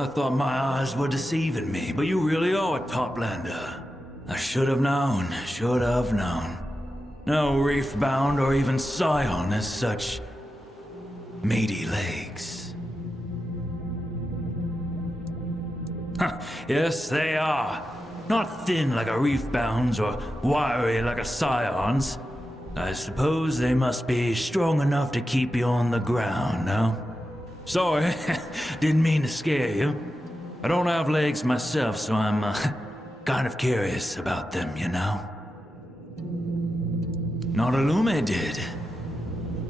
I thought my eyes were deceiving me, but you really are a toplander. I should have known, should have known. No reef-bound or even scion has such meaty legs. Huh, yes, they are. Not thin like a reef-bound's or wiry like a scion's. I suppose they must be strong enough to keep you on the ground, no? Sorry, didn't mean to scare you. I don't have legs myself, so I'm kind of curious about them, you know? Nodalume did.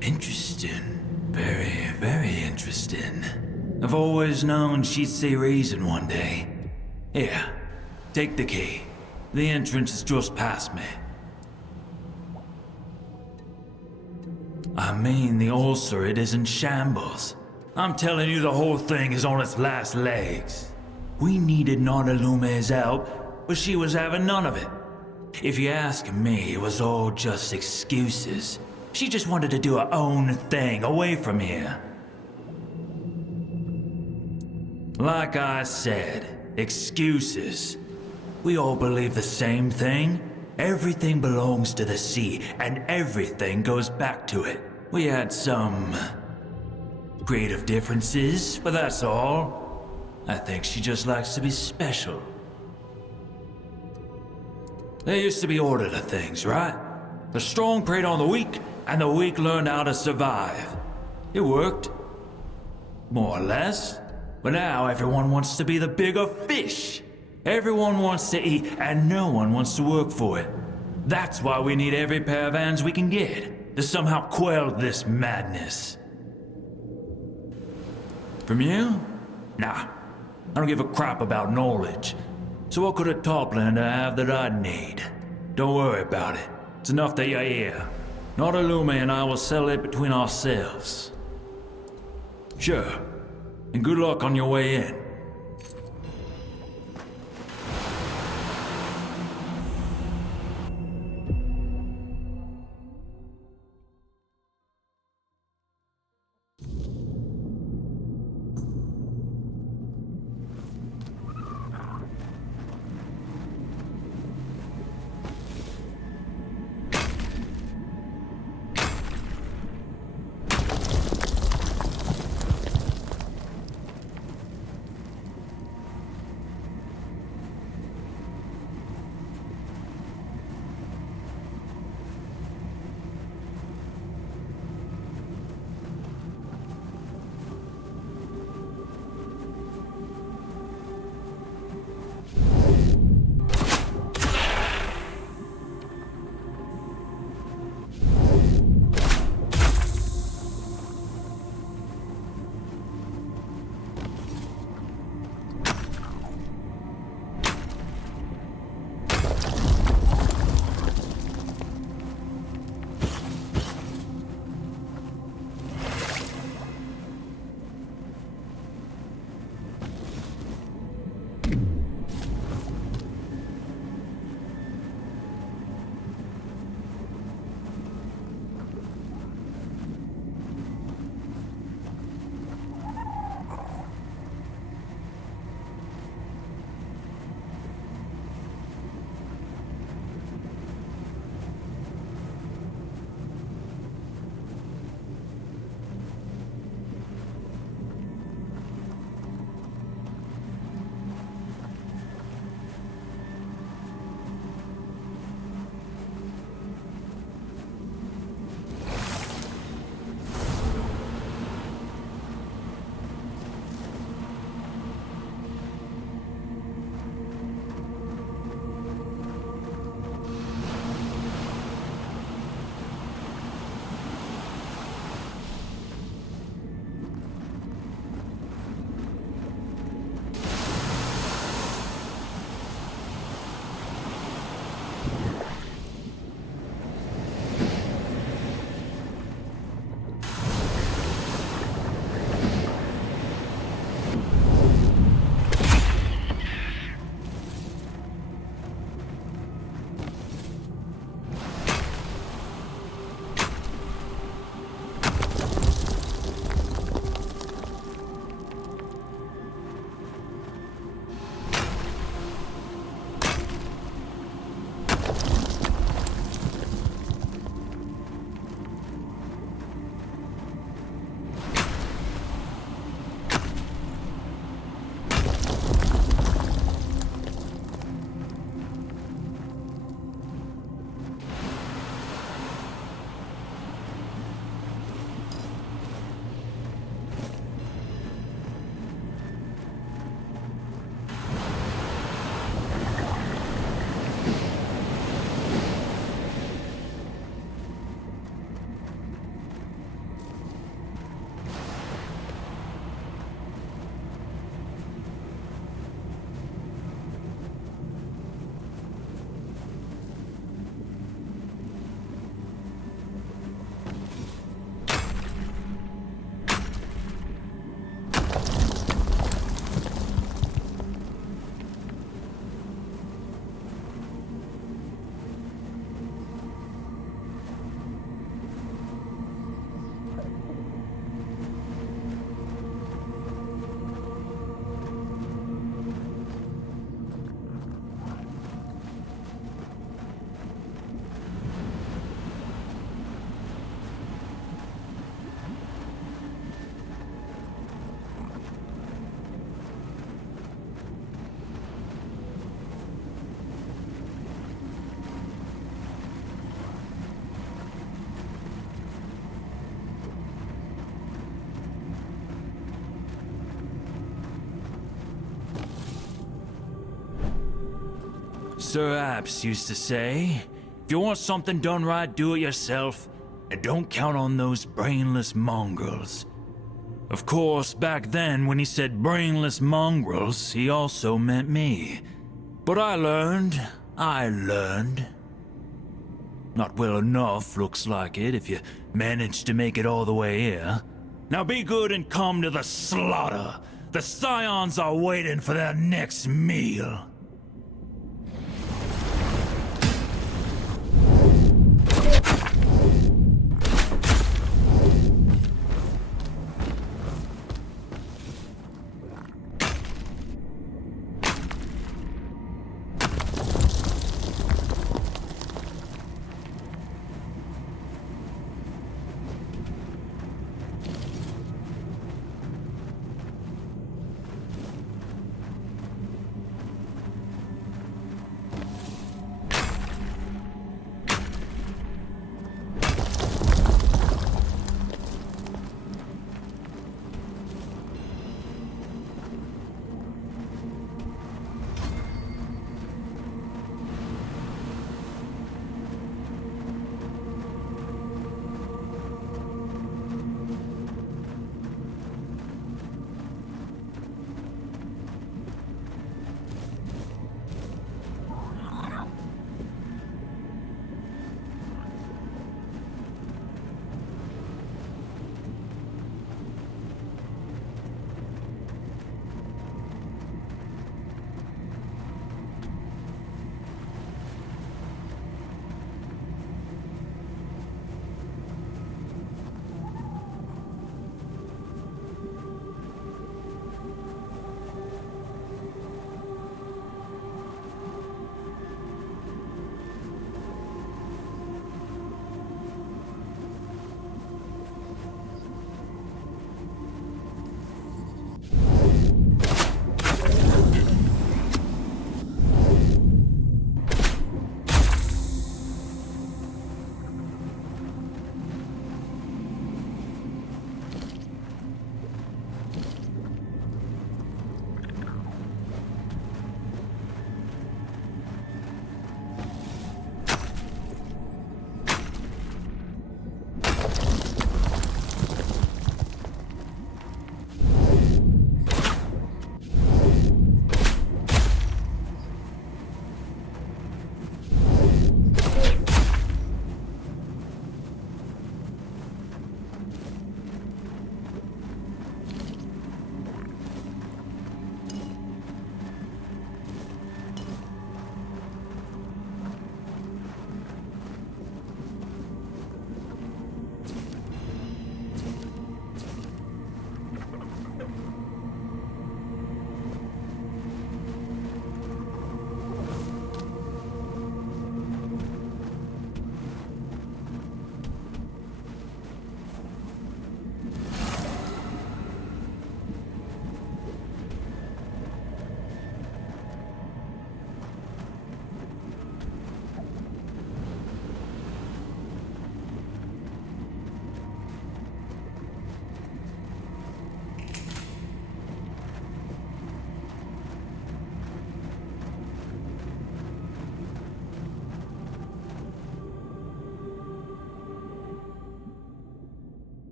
Interesting. Very, very interesting. I've always known she'd see reason one day. Here, take the key. The entrance is just past me. I mean, the ulcerate is in shambles. I'm telling you, the whole thing is on its last legs. We needed Nodalume's help, but she was having none of it. If you ask me, it was all just excuses. She just wanted to do her own thing away from here. Like I said, excuses. We all believe the same thing. Everything belongs to the sea, and everything goes back to it. We had some creative differences, but that's all. I think she just likes to be special. There used to be order to things, right? The strong preyed on the weak, and the weak learned how to survive. It worked. More or less. But now everyone wants to be the bigger fish. Everyone wants to eat, and no one wants to work for it. That's why we need every pair of hands we can get, to somehow quell this madness. From you? Nah. I don't give a crap about knowledge. So what could a toplander have that I'd need? Don't worry about it. It's enough that you're here. Nodalume and I will settle it between ourselves. Sure. And good luck on your way in. Sir Apps used to say, if you want something done right, do it yourself, and don't count on those brainless mongrels. Of course, back then when he said brainless mongrels, he also meant me. But I learned. Not well enough, looks like it, if you managed to make it all the way here. Now be good and come to the slaughter. The Scions are waiting for their next meal.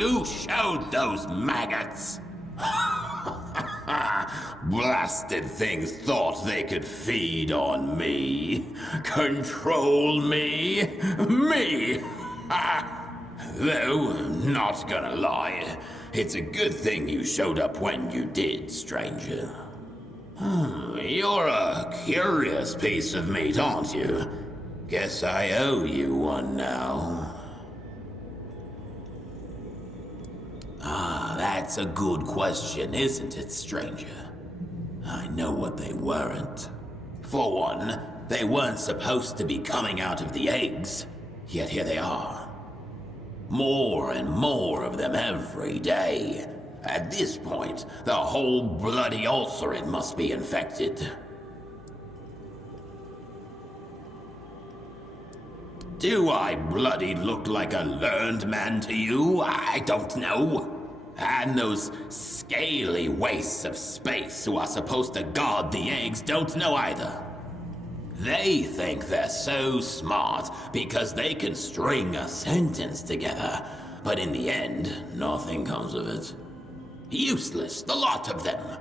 you showed those maggots. Blasted things thought they could feed on me. Control me. Me! Though, not gonna lie, it's a good thing you showed up when you did, stranger. You're a curious piece of meat, aren't you? Guess I owe you one now. That's a good question, isn't it, stranger? I know what they weren't. For one, they weren't supposed to be coming out of the eggs, yet here they are. More and more of them every day. At this point, the whole bloody ulcerate must be infected. Do I bloody look like a learned man to you? I don't know. And those scaly wastes of space who are supposed to guard the eggs don't know either. They think they're so smart because they can string a sentence together, but in the end, nothing comes of it. Useless, the lot of them.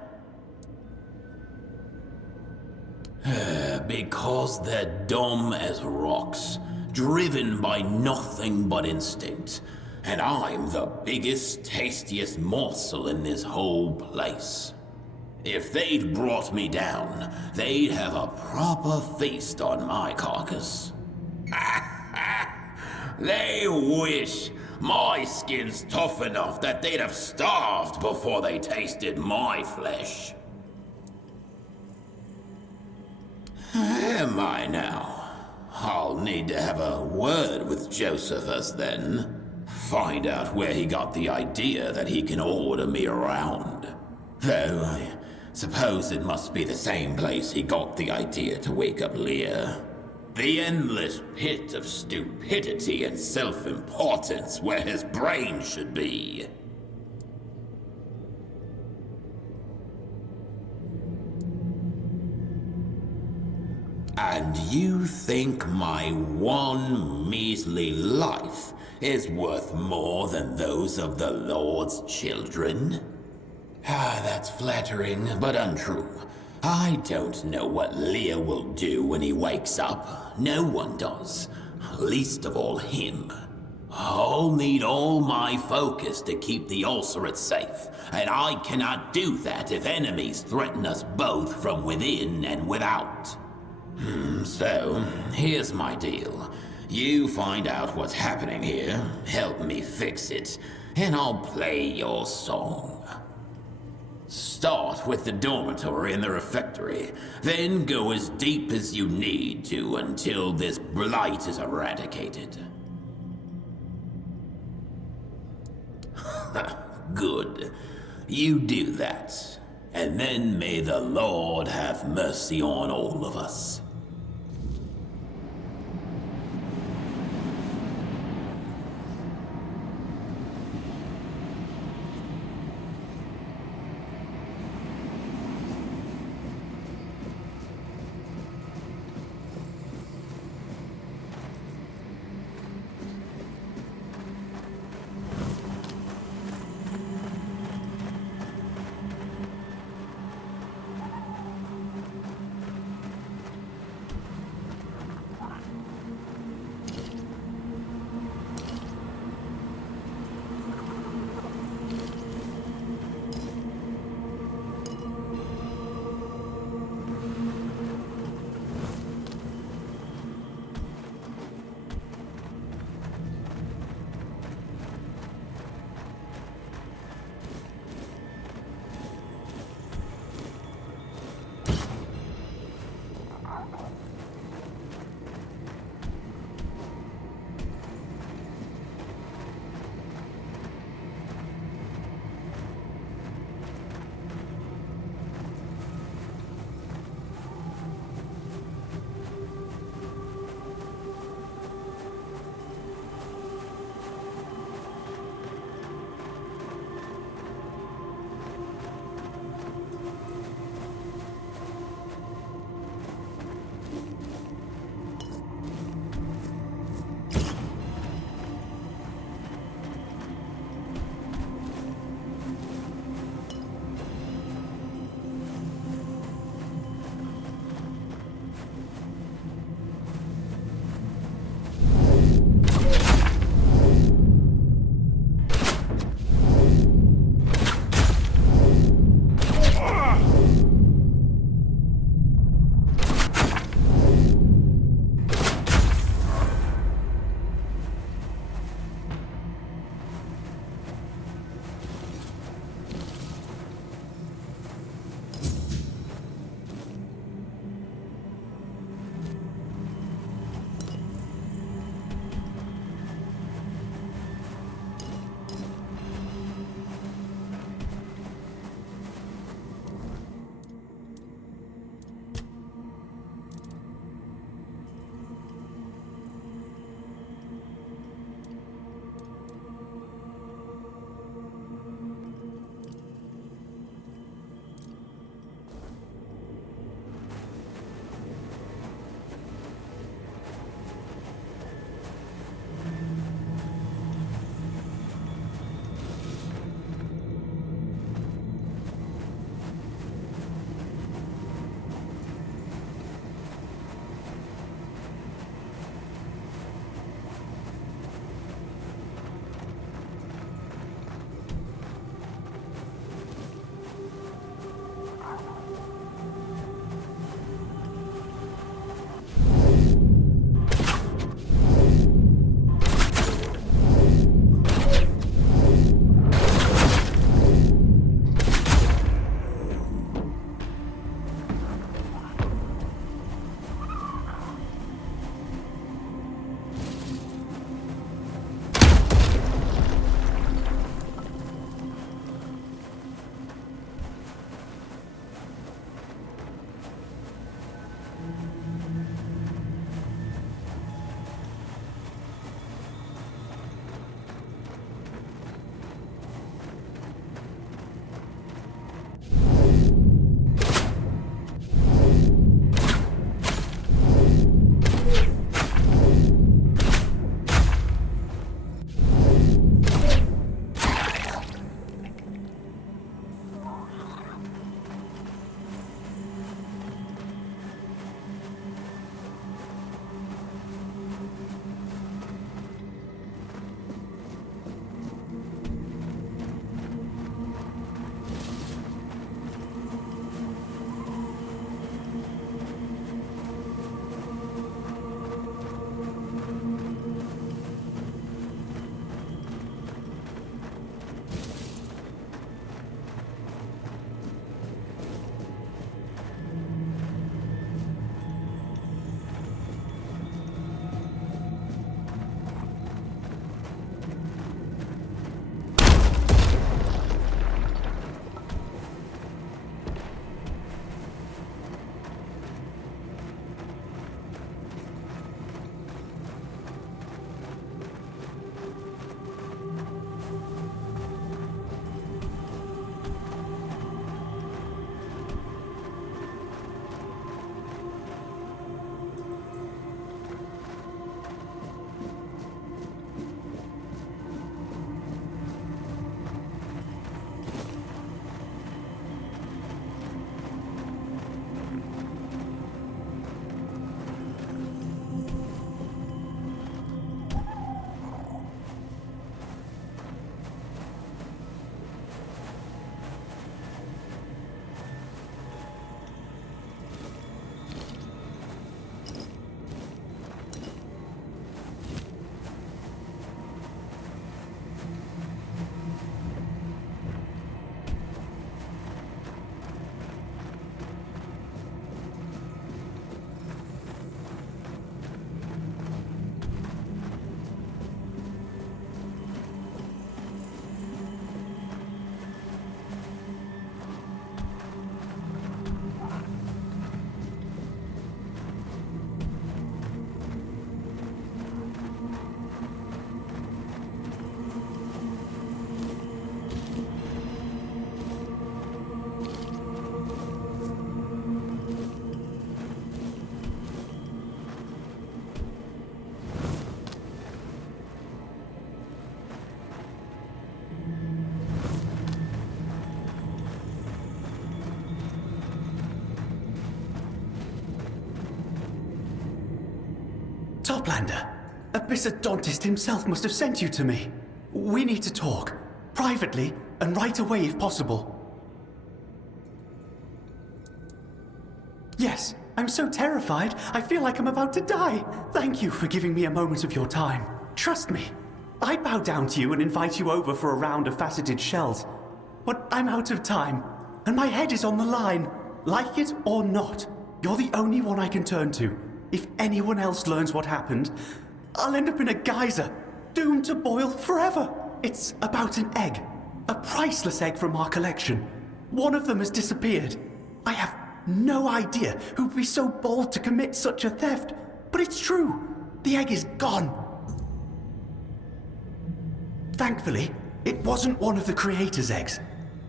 Because they're dumb as rocks, driven by nothing but instinct. And I'm the biggest, tastiest morsel in this whole place. If they'd brought me down, they'd have a proper feast on my carcass. They wish my skin's tough enough that they'd have starved before they tasted my flesh. Am I now? I'll need to have a word with Josephus then. Find out where he got the idea that he can order me around. Though, I suppose it must be the same place he got the idea to wake up Leah. The endless pit of stupidity and self-importance where his brain should be. And you think my one measly life is worth more than those of the Lord's children? That's flattering, but untrue. I don't know what Leah will do when he wakes up. No one does. Least of all him. I'll need all my focus to keep the ulcerate safe, and I cannot do that if enemies threaten us both from within and without. So, here's my deal. You find out what's happening here, help me fix it, and I'll play your song. Start with the dormitory and the refectory, then go as deep as you need to until this blight is eradicated. Good. You do that, and then may the Lord have mercy on all of us. Toplander, Abyssodontist himself must have sent you to me. We need to talk. Privately, and right away if possible. Yes, I'm so terrified, I feel like I'm about to die. Thank you for giving me a moment of your time. Trust me, I'd bow down to you and invite you over for a round of faceted shells. But I'm out of time, and my head is on the line. Like it or not, you're the only one I can turn to. If anyone else learns what happened, I'll end up in a geyser, doomed to boil forever. It's about an egg. A priceless egg from our collection. One of them has disappeared. I have no idea who'd be so bold to commit such a theft, but it's true. The egg is gone. Thankfully, it wasn't one of the creator's eggs.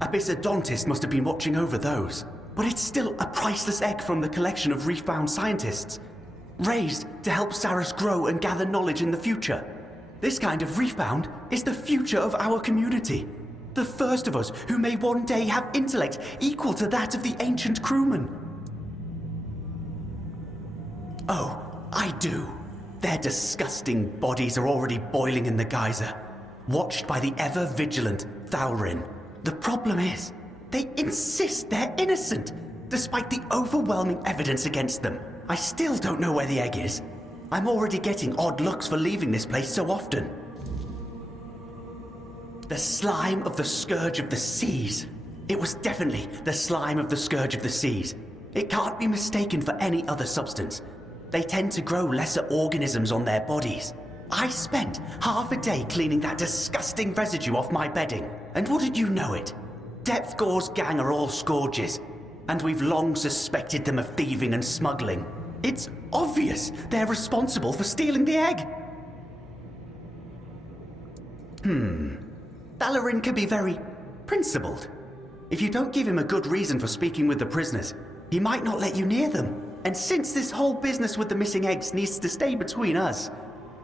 Abyssodontist must have been watching over those. But it's still a priceless egg from the collection of reef-bound scientists, raised to help Saras grow and gather knowledge in the future. This kind of reef-bound is the future of our community. The first of us who may one day have intellect equal to that of the ancient crewmen. Oh, I do. Their disgusting bodies are already boiling in the geyser, watched by the ever-vigilant Thalrin. The problem is, they insist they're innocent, despite the overwhelming evidence against them. I still don't know where the egg is. I'm already getting odd looks for leaving this place so often. The slime of the Scourge of the Seas. It was definitely the slime of the Scourge of the Seas. It can't be mistaken for any other substance. They tend to grow lesser organisms on their bodies. I spent half a day cleaning that disgusting residue off my bedding. And wouldn't you know it? Depth Gore's gang are all scourges, and we've long suspected them of thieving and smuggling. It's obvious they're responsible for stealing the egg. Thalrin can be very principled. If you don't give him a good reason for speaking with the prisoners, he might not let you near them. And since this whole business with the missing eggs needs to stay between us,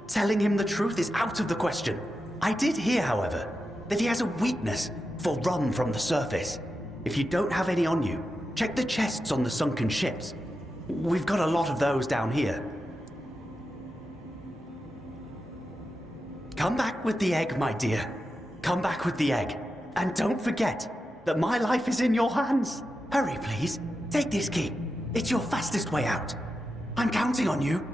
telling him the truth is out of the question. I did hear, however, that he has a weakness for rum from the surface. If you don't have any on you, check the chests on the sunken ships. We've got a lot of those down here. Come back with the egg, my dear. Come back with the egg. And don't forget that my life is in your hands. Hurry, please. Take this key. It's your fastest way out. I'm counting on you.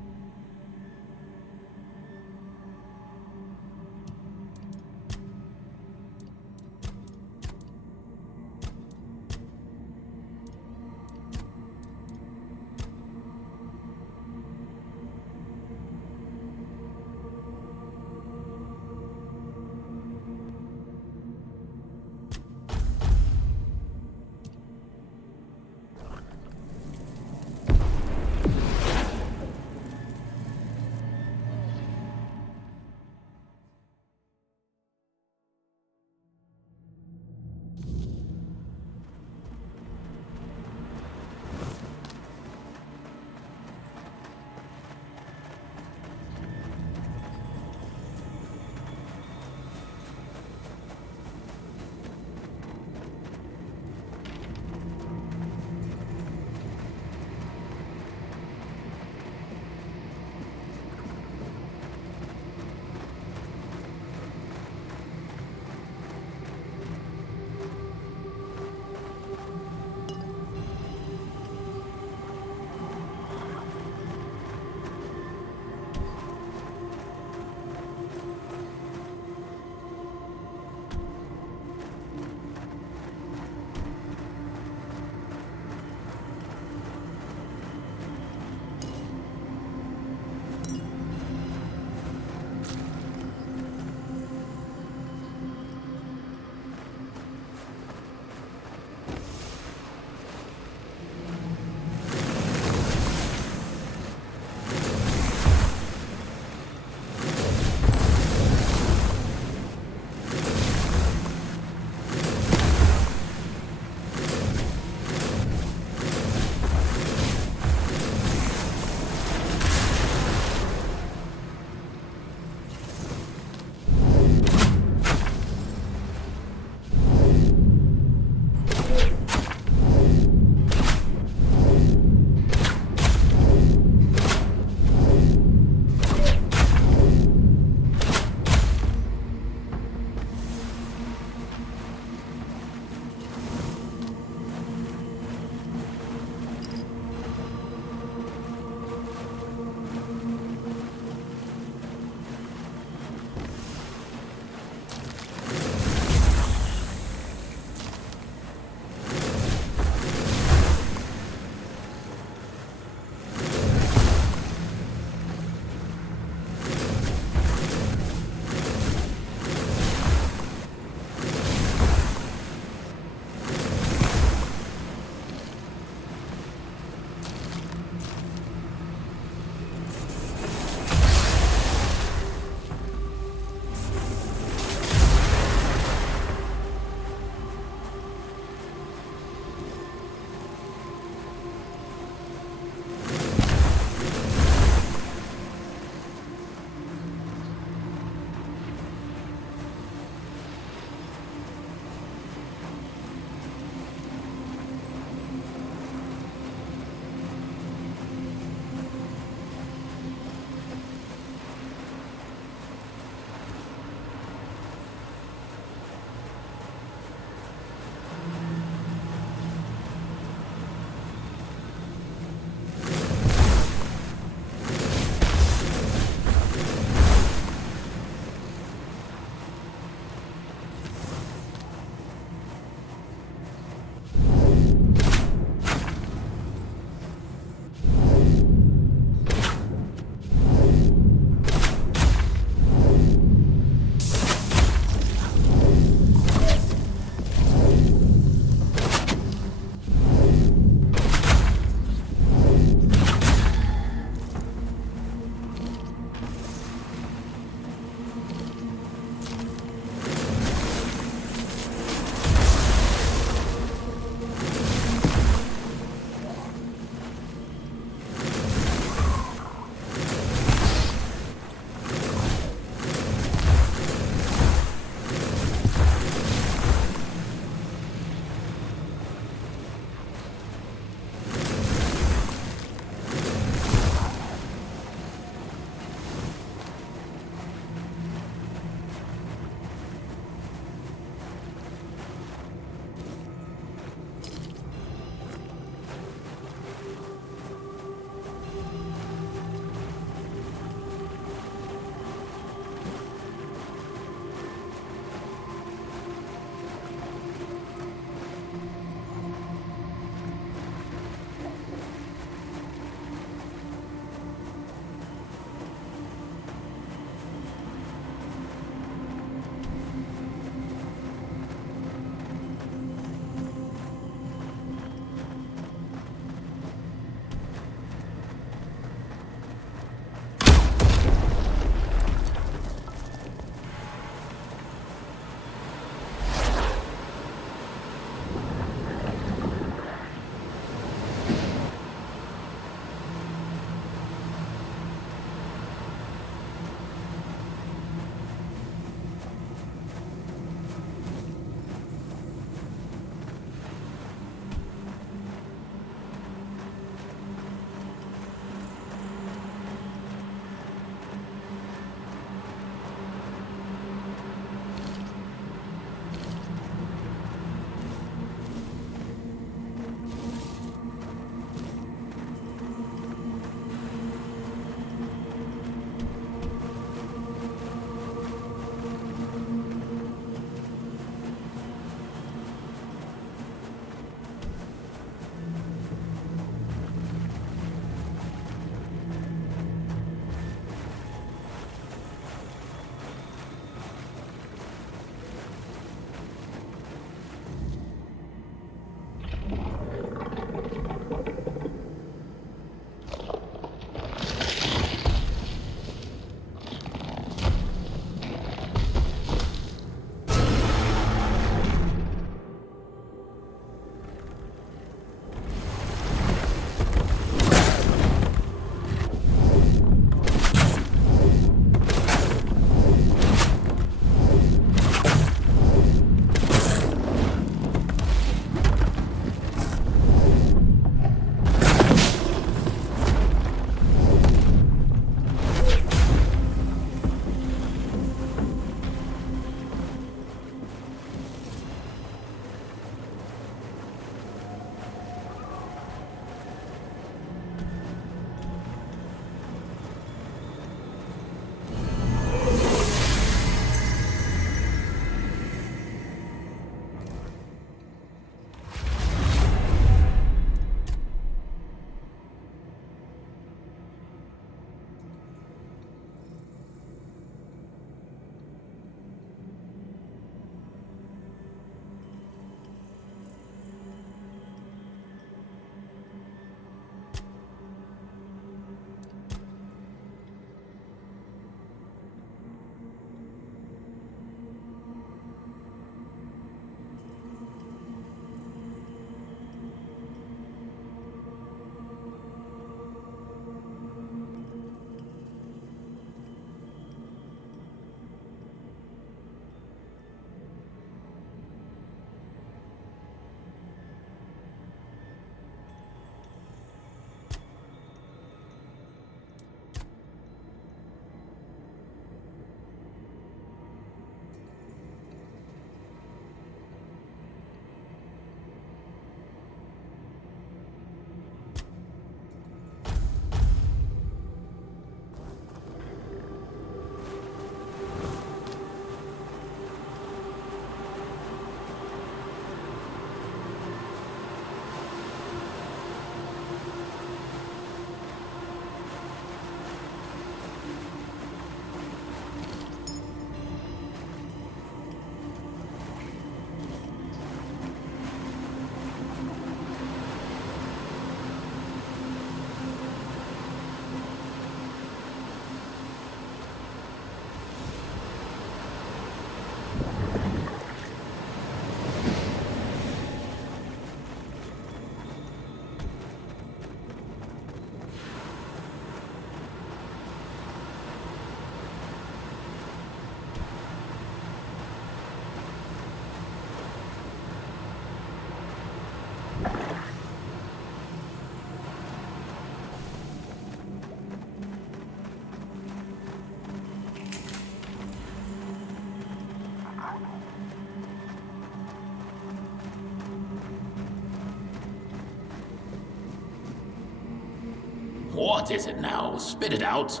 What is it now? Spit it out.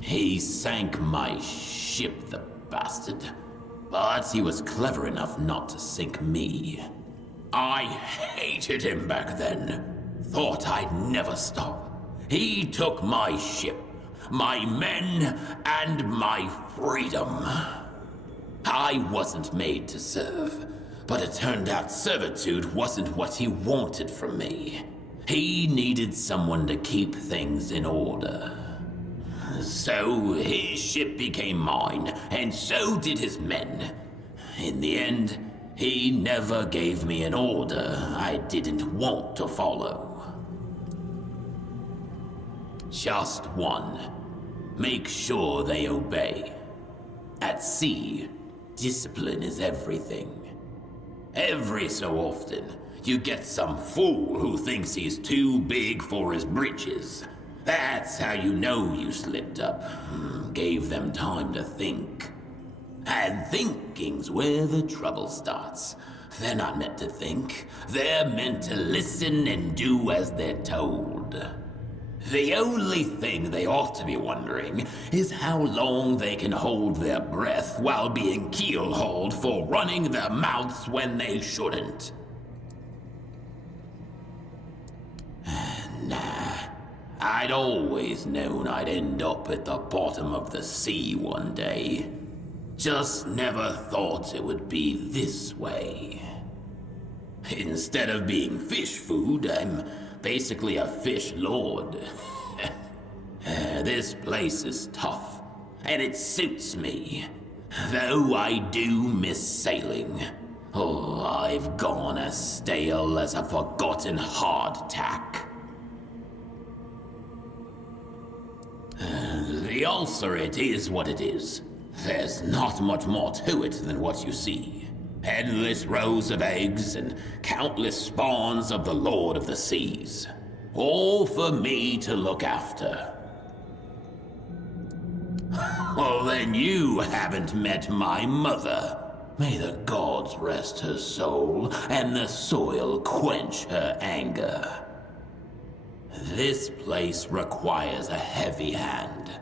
He sank my ship, the bastard. But he was clever enough not to sink me. I hated him back then. Thought I'd never stop. He took my ship, my men, and my freedom. I wasn't made to serve, but it turned out servitude wasn't what he wanted from me. He needed someone to keep things in order. So his ship became mine, and so did his men. In the end, he never gave me an order I didn't want to follow. Just one. Make sure they obey. At sea, discipline is everything. Every so often, you get some fool who thinks he's too big for his britches. That's how you know you slipped up. Gave them time to think. And thinking's where the trouble starts. They're not meant to think. They're meant to listen and do as they're told. The only thing they ought to be wondering is how long they can hold their breath while being keel-hauled for running their mouths when they shouldn't. Nah. I'd always known I'd end up at the bottom of the sea one day. Just never thought it would be this way. Instead of being fish food, I'm basically a fish lord. This place is tough, and it suits me. Though I do miss sailing. Oh, I've gone as stale as a forgotten hardtack. The ulcerate is what it is. There's not much more to it than what you see. Endless rows of eggs and countless spawns of the Lord of the Seas. All for me to look after. Well, then you haven't met my mother. May the gods rest her soul, and the soil quench her anger. This place requires a heavy hand.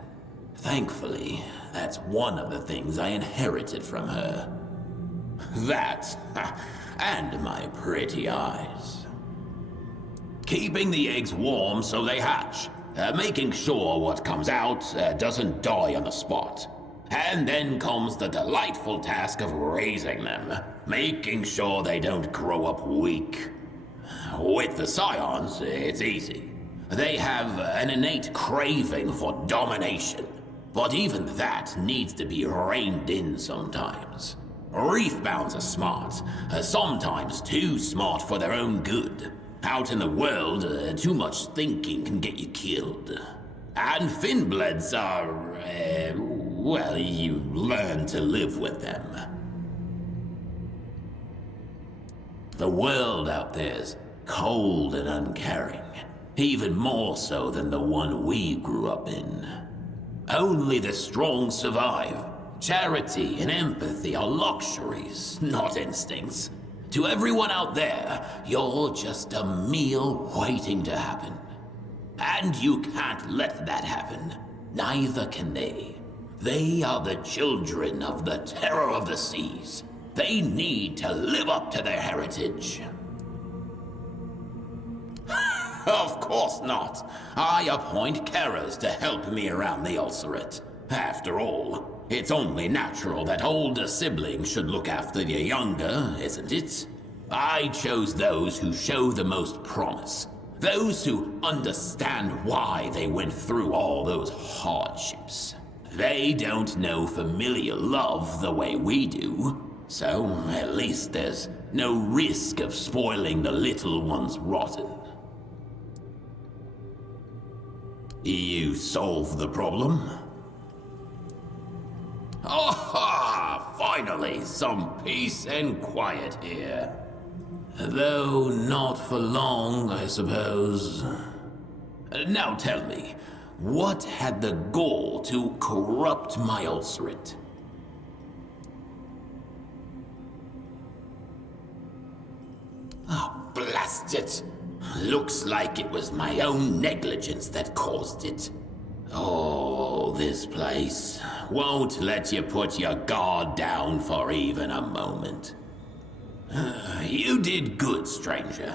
Thankfully, that's one of the things I inherited from her. That, and my pretty eyes. Keeping the eggs warm so they hatch. Making sure what comes out doesn't die on the spot. And then comes the delightful task of raising them. Making sure they don't grow up weak. With the scions, it's easy. They have an innate craving for domination. But even that needs to be reined in sometimes. Reefbounds are smart, sometimes too smart for their own good. Out in the world, too much thinking can get you killed. And finbloods are, well, you learn to live with them. The world out there's cold and uncaring. Even more so than the one we grew up in. Only the strong survive. Charity and empathy are luxuries, not instincts. To everyone out there, you're just a meal waiting to happen. And you can't let that happen. Neither can they. They are the children of the terror of the seas. They need to live up to their heritage. Of course not. I appoint carers to help me around the ulcerate. After all, it's only natural that older siblings should look after the younger, isn't it? I chose those who show the most promise. Those who understand why they went through all those hardships. They don't know familiar love the way we do. So, at least there's no risk of spoiling the little ones rotten. You solve the problem? Aha! Finally, some peace and quiet here. Though not for long, I suppose. Now tell me, what had the gall to corrupt my ulcerate? Oh, blast it! Looks like it was my own negligence that caused it. Oh, this place won't let you put your guard down for even a moment. You did good, stranger.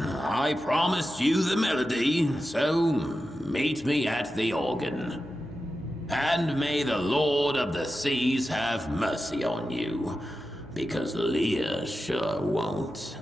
I promised you the melody, so meet me at the organ. And may the Lord of the Seas have mercy on you, because Leah sure won't.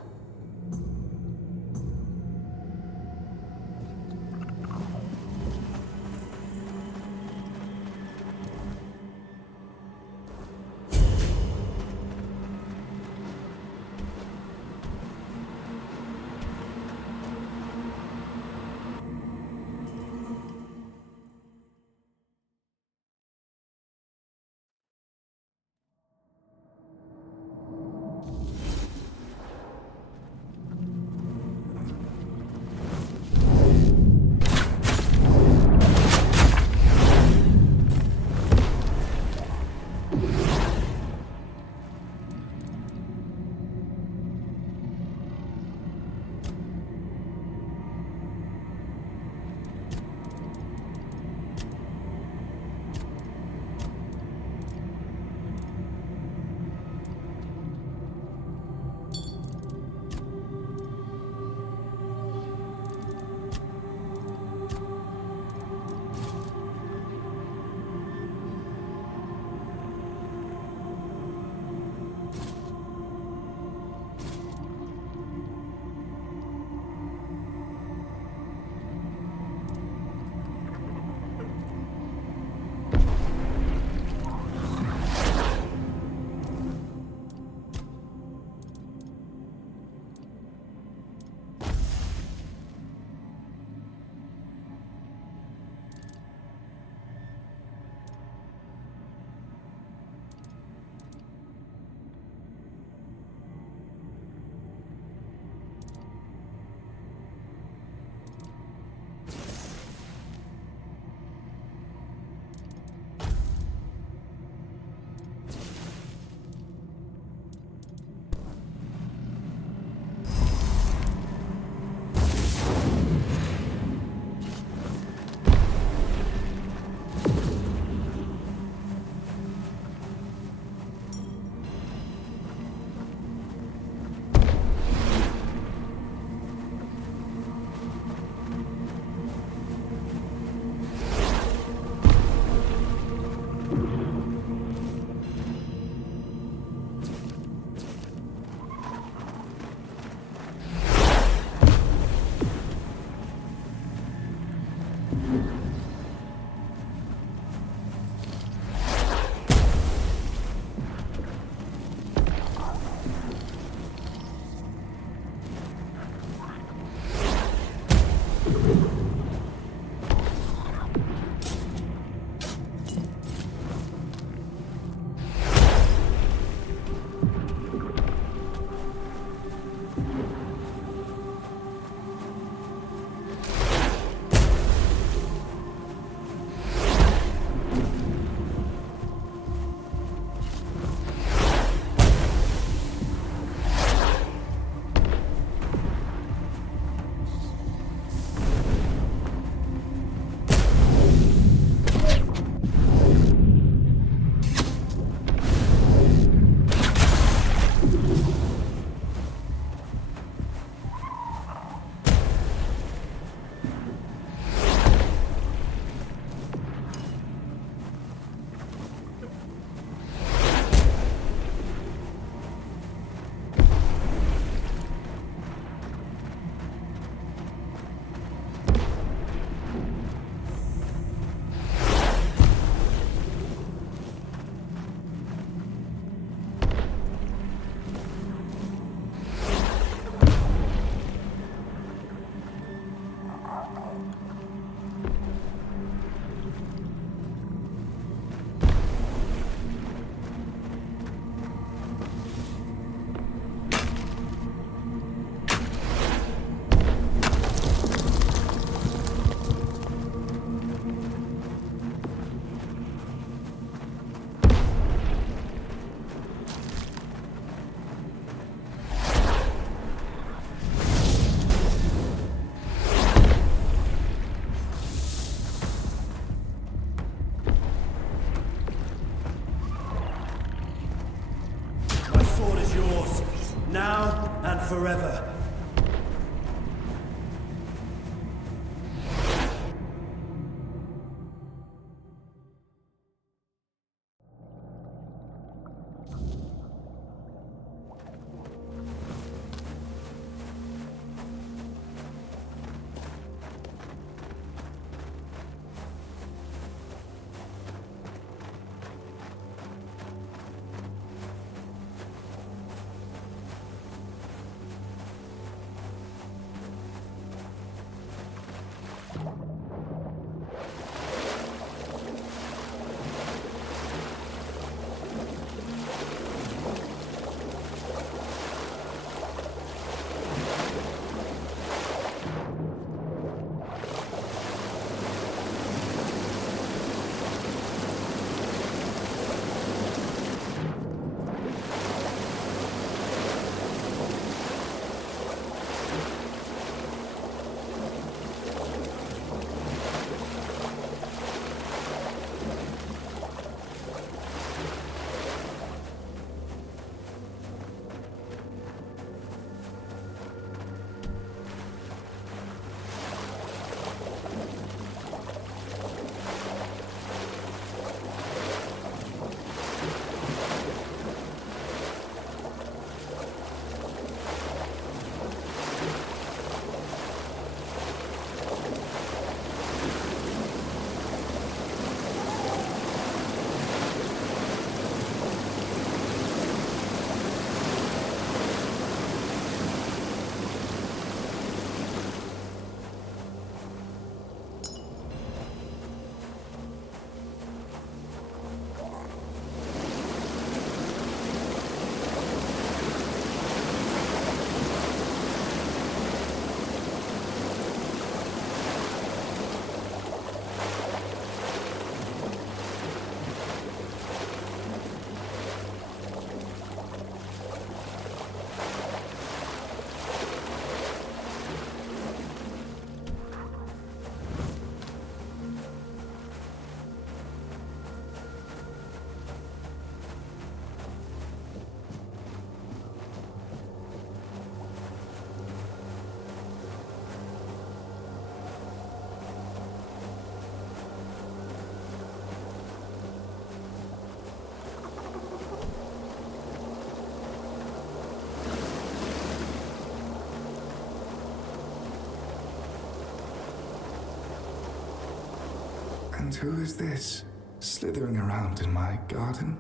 And who is this, slithering around in my garden?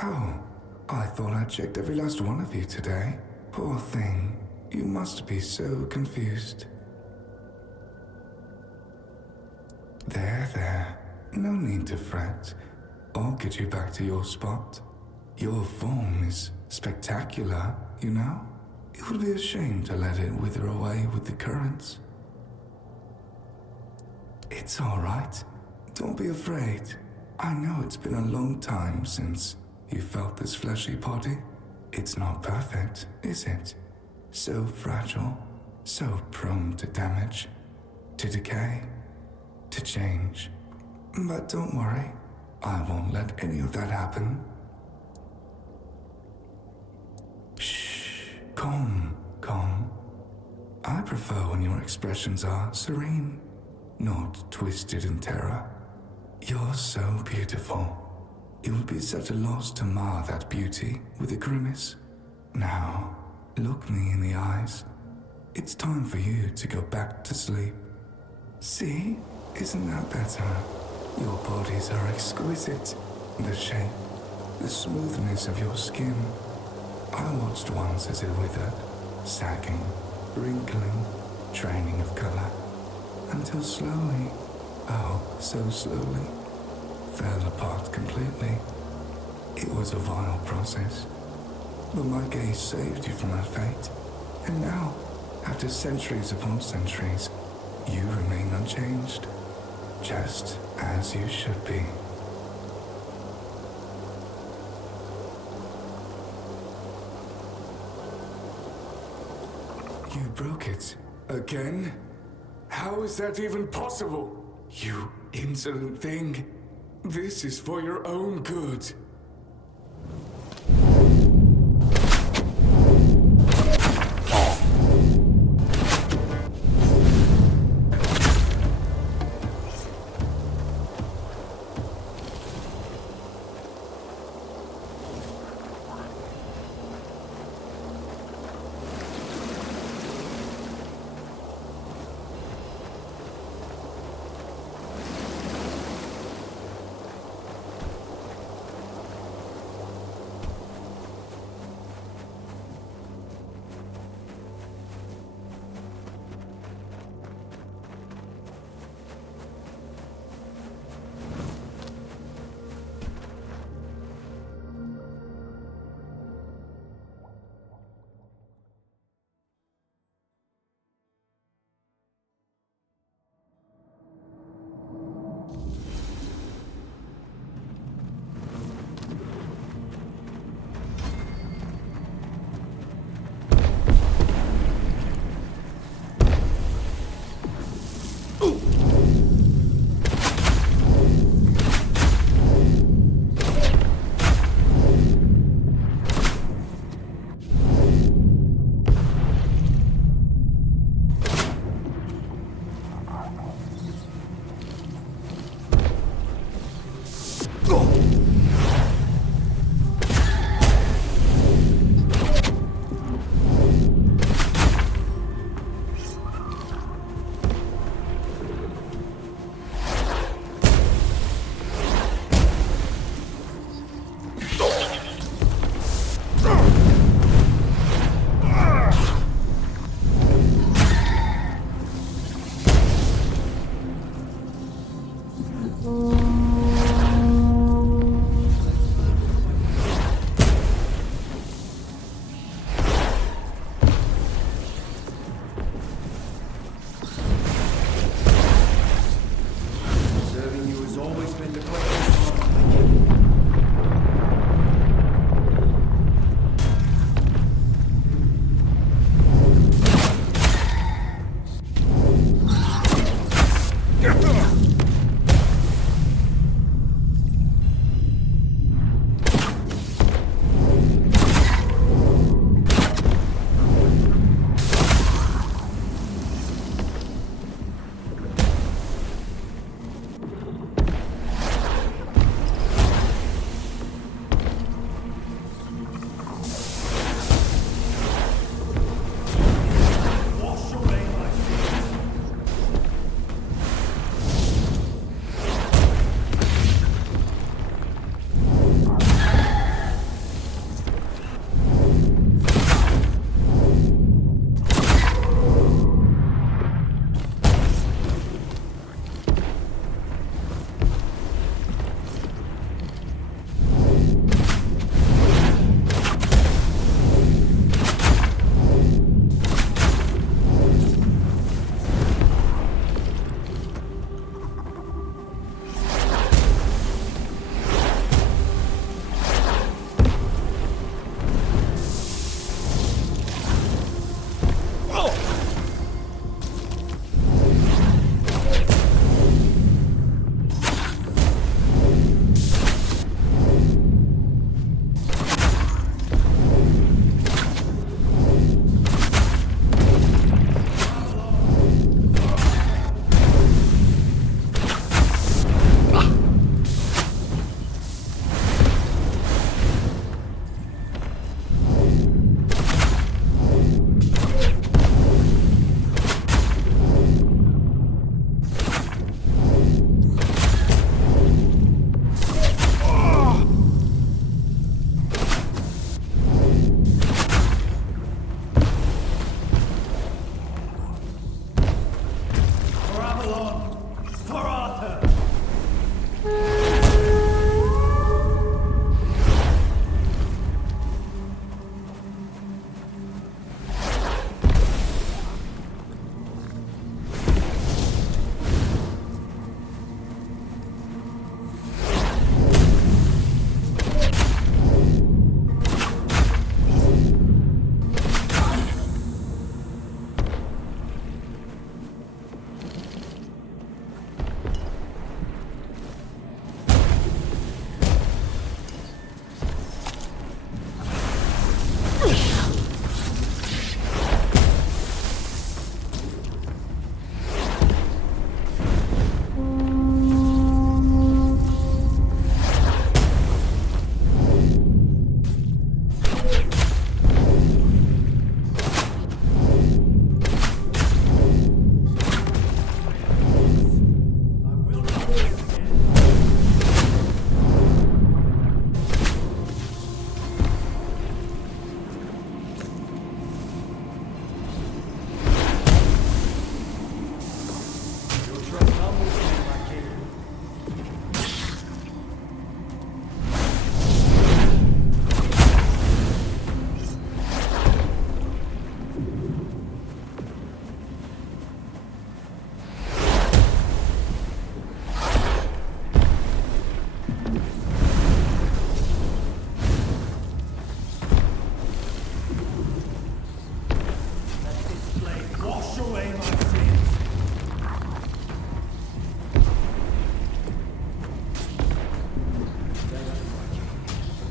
Oh, I thought I'd checked every last one of you today. Poor thing, you must be so confused. There, no need to fret. I'll get you back to your spot. Your form is spectacular, you know? It would be a shame to let it wither away with the currents. It's all right. Don't be afraid. I know it's been a long time since you felt this fleshy body. It's not perfect, is it? So fragile, so prone to damage, to decay, to change. But don't worry, I won't let any of that happen. Shh, calm. I prefer when your expressions are serene, not twisted in terror. You're so beautiful. It would be such a loss to mar that beauty with a grimace. Now, look me in the eyes. It's time for you to go back to sleep. See? Isn't that better? Your bodies are exquisite. The shape, the smoothness of your skin. I watched once as it withered, sagging, wrinkling, draining of color, until slowly, oh, so slowly, fell apart completely. It was a vile process, but my gaze saved you from that fate. And now, after centuries upon centuries, you remain unchanged, just as you should be. You broke it. Again? How is that even possible? You insolent thing. This is for your own good. Wash away my sins.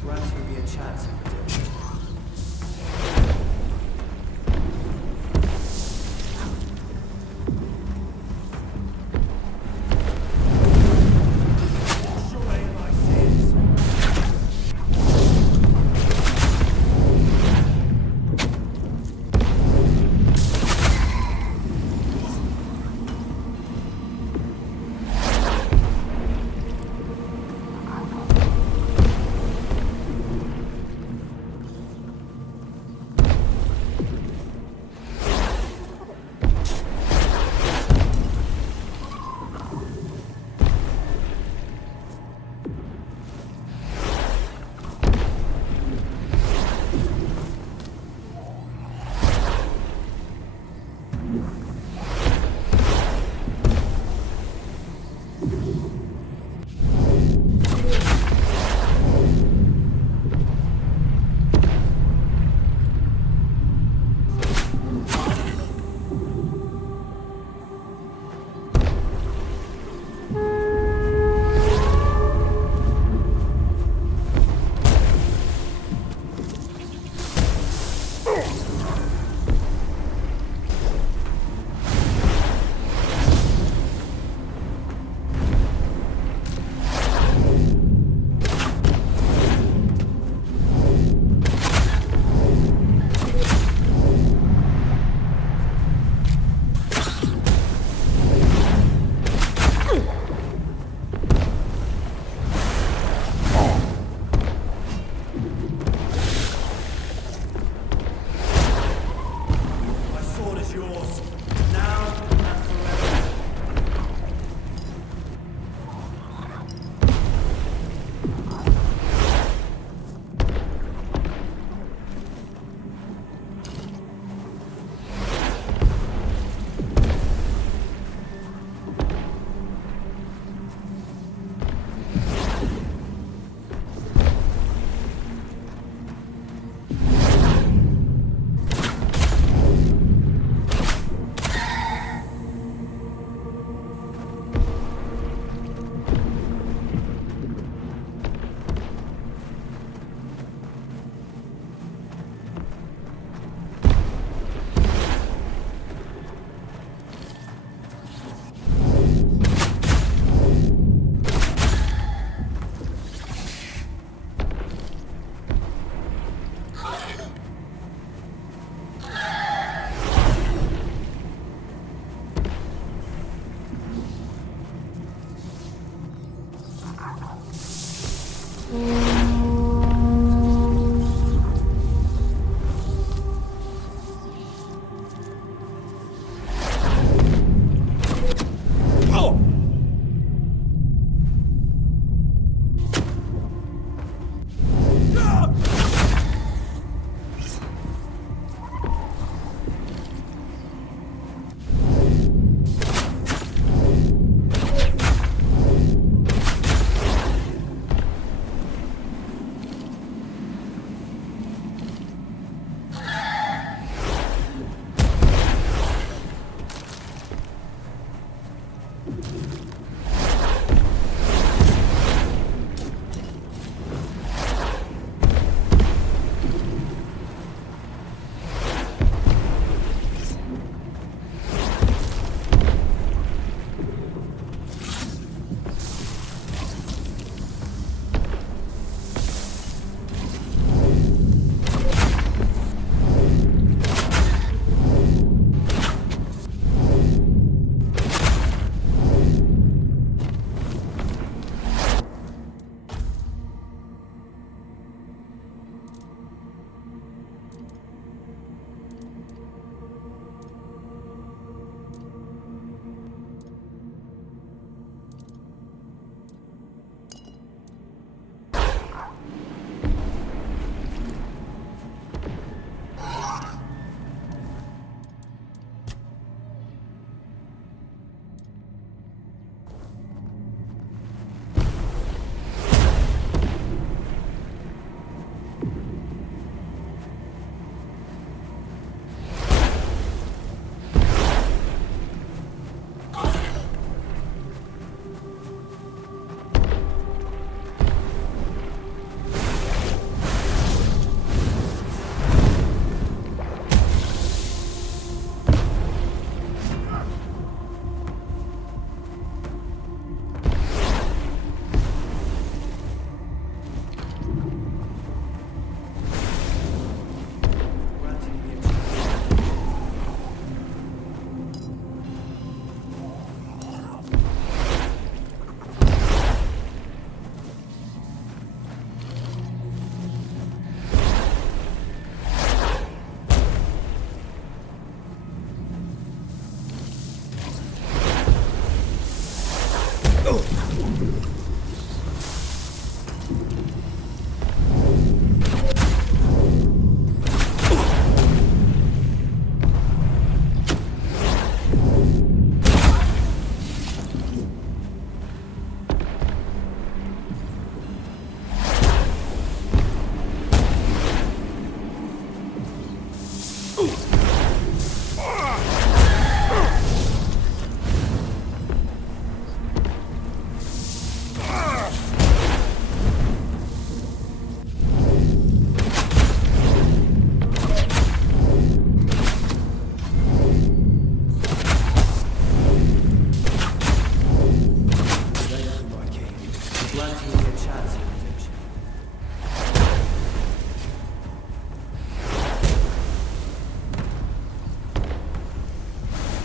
Perhaps there'll be a chance of redemption. Wash away my sins.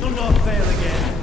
Do not fail again.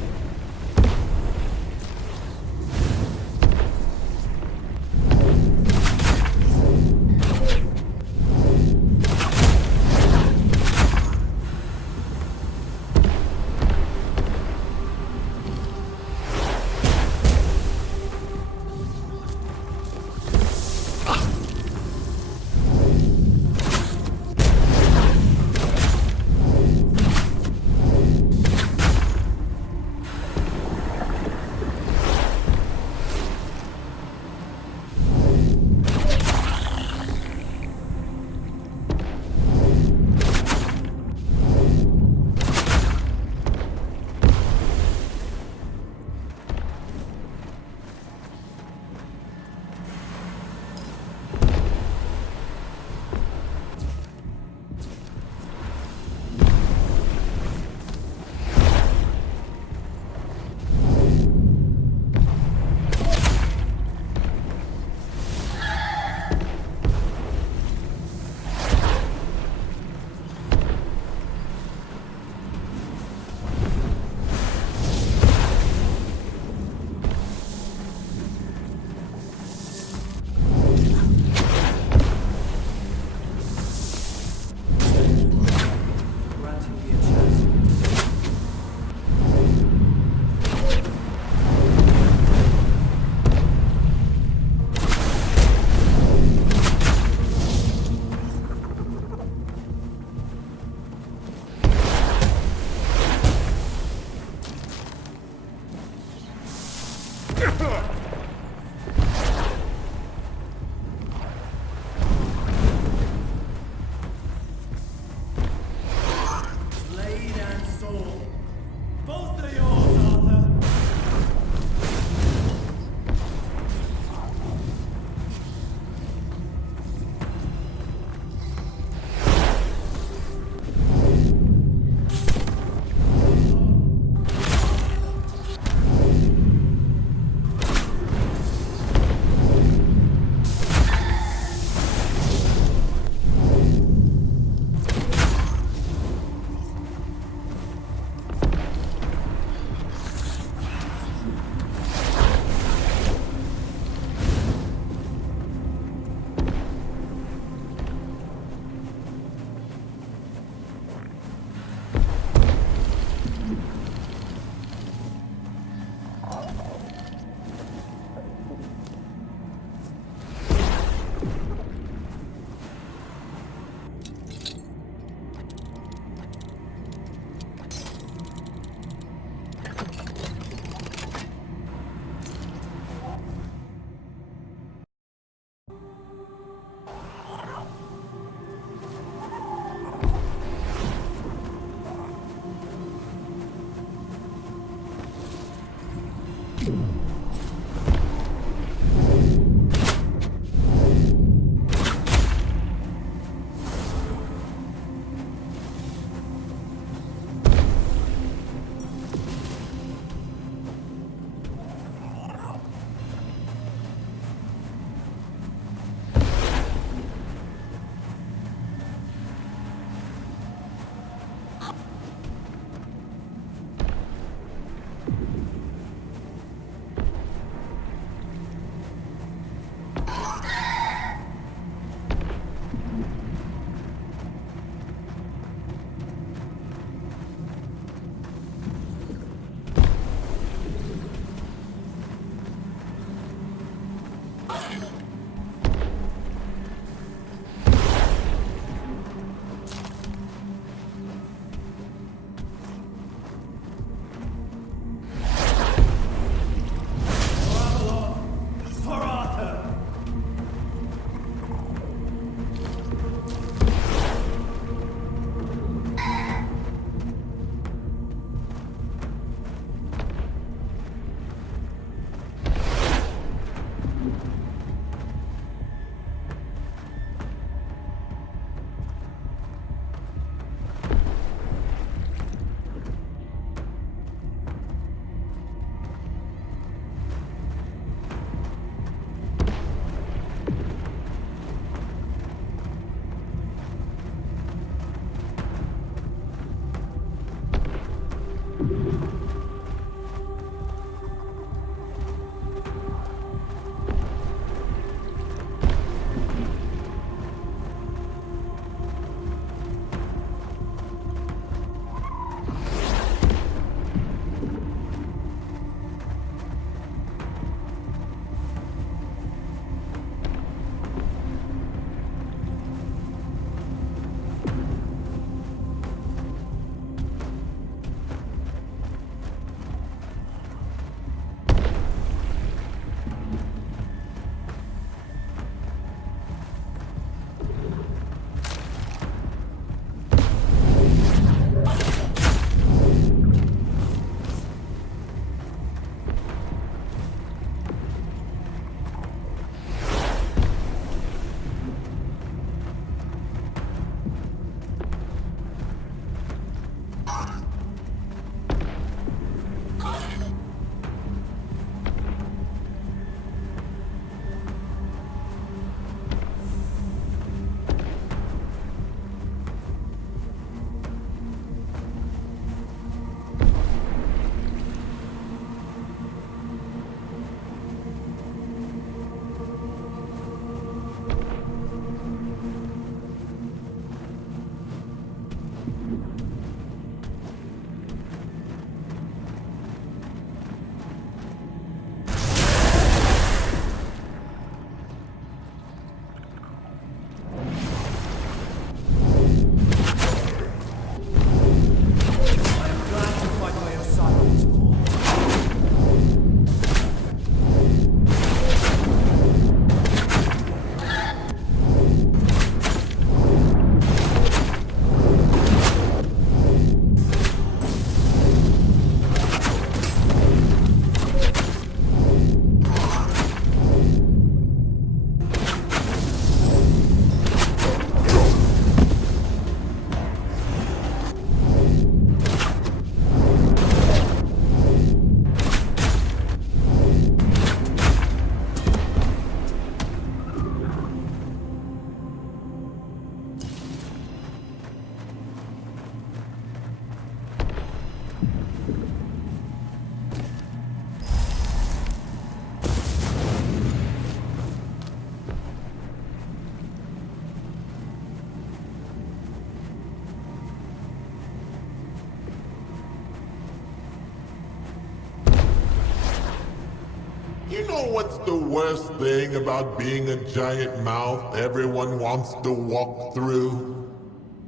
You know what's the worst thing about being a giant mouth everyone wants to walk through?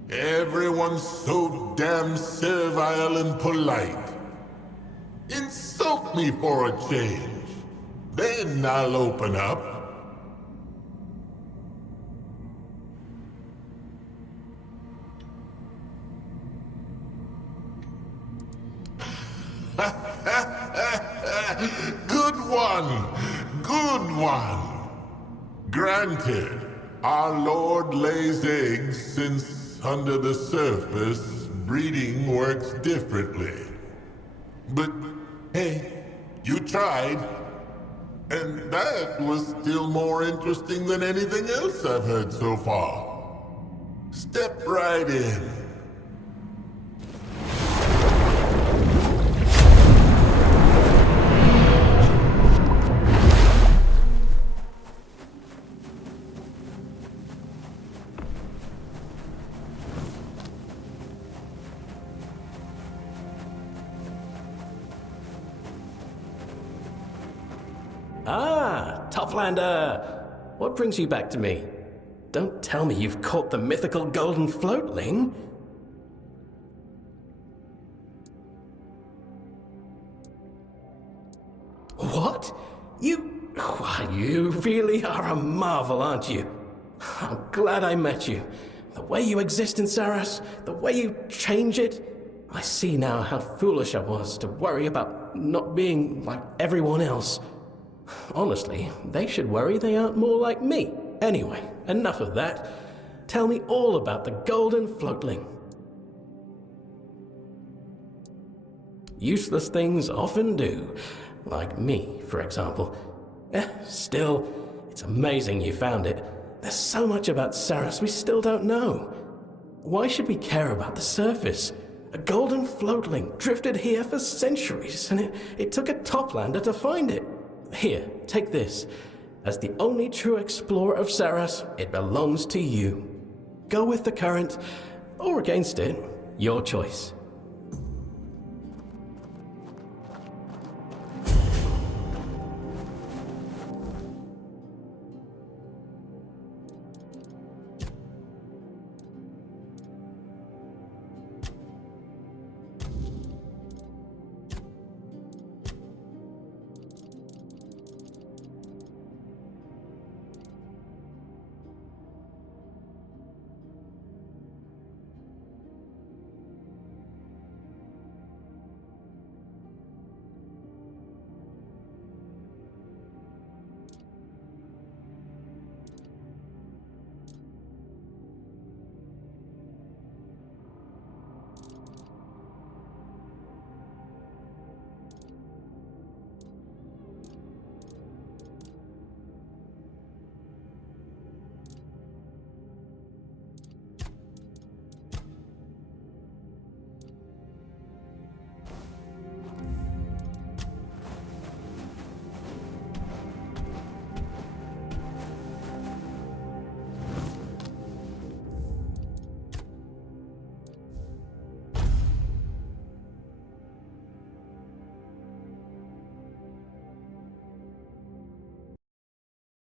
Everyone's so damn servile and polite. Insult me for a change. Then I'll open up. Good one! Good one! Granted, our Lord lays eggs since under the surface, breeding works differently. But hey, you tried. And that was still more interesting than anything else I've heard so far. Step right in. Ah, Toplander! What brings you back to me? Don't tell me you've caught the mythical golden floatling. What? You really are a marvel, aren't you? I'm glad I met you. The way you exist in Saras, the way you change it, I see now how foolish I was to worry about not being like everyone else. Honestly, they should worry they aren't more like me. Anyway, enough of that. Tell me all about the golden floatling. Useless things often do. Like me, for example. Still, it's amazing you found it. There's so much about Saras we still don't know. Why should we care about the surface? A golden floatling drifted here for centuries, and it took a Toplander to find it. Here, take this. As the only true explorer of Saras, it belongs to you. Go with the current, or against it, your choice.